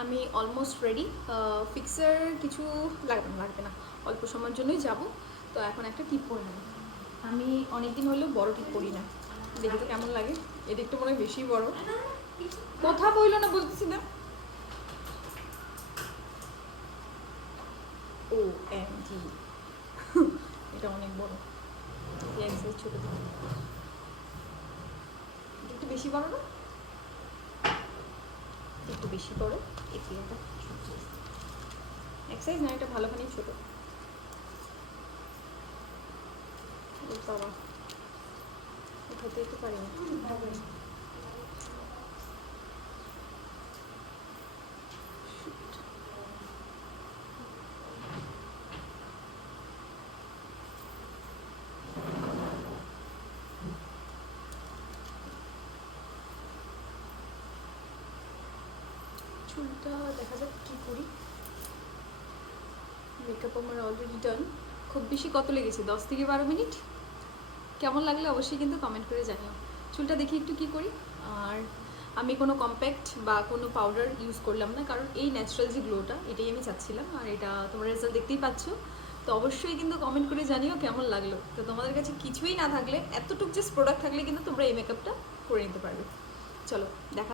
আমি almost ready. Fixer কিছু লাগবে না, অল্প সময়ের জন্যই যাব। তো এখন একটা টিপ পরে নেব। আমি অনেকদিন হলেও বড় টিপ পরি না, দেখি তো কেমন লাগে। এটা একটু মনে হয় বেশি বড়। কথা বললো না, বলতেছি না। ও এম জি, এটা অনেক বড়। এক সাইজ ছোট দিকে, একটু বেশি বড় না, একটু বেশি বড়। এটা এক সাইজ না, এটা ভালোখানি ছোট। বাবা উঠাতে একটু পারি না। চুলটা দেখা যাক কী করি। মেকআপ আমার অলরেডি ডান। খুব বেশি কত লেগেছে, 10 থেকে 12 মিনিট। কেমন লাগলে অবশ্যই কিন্তু কমেন্ট করে জানিও। চুলটা দেখি একটু কী করি। আর আমি কোনো কম্প্যাক্ট বা কোনো পাউডার ইউজ করলাম না, কারণ এই ন্যাচারাল যে গ্লোটা এটাই আমি চাচ্ছিলাম। আর এটা তোমরা রেজাল্ট দেখতেই পাচ্ছ। তো অবশ্যই কিন্তু কমেন্ট করে জানিও কেমন লাগলো। তো তোমাদের কাছে কিছুই না থাকলে, এতটুকু জাস্ট প্রোডাক্ট থাকলে কিন্তু তোমরা এই মেকআপটা করে নিতে পারবে। চলো দেখা।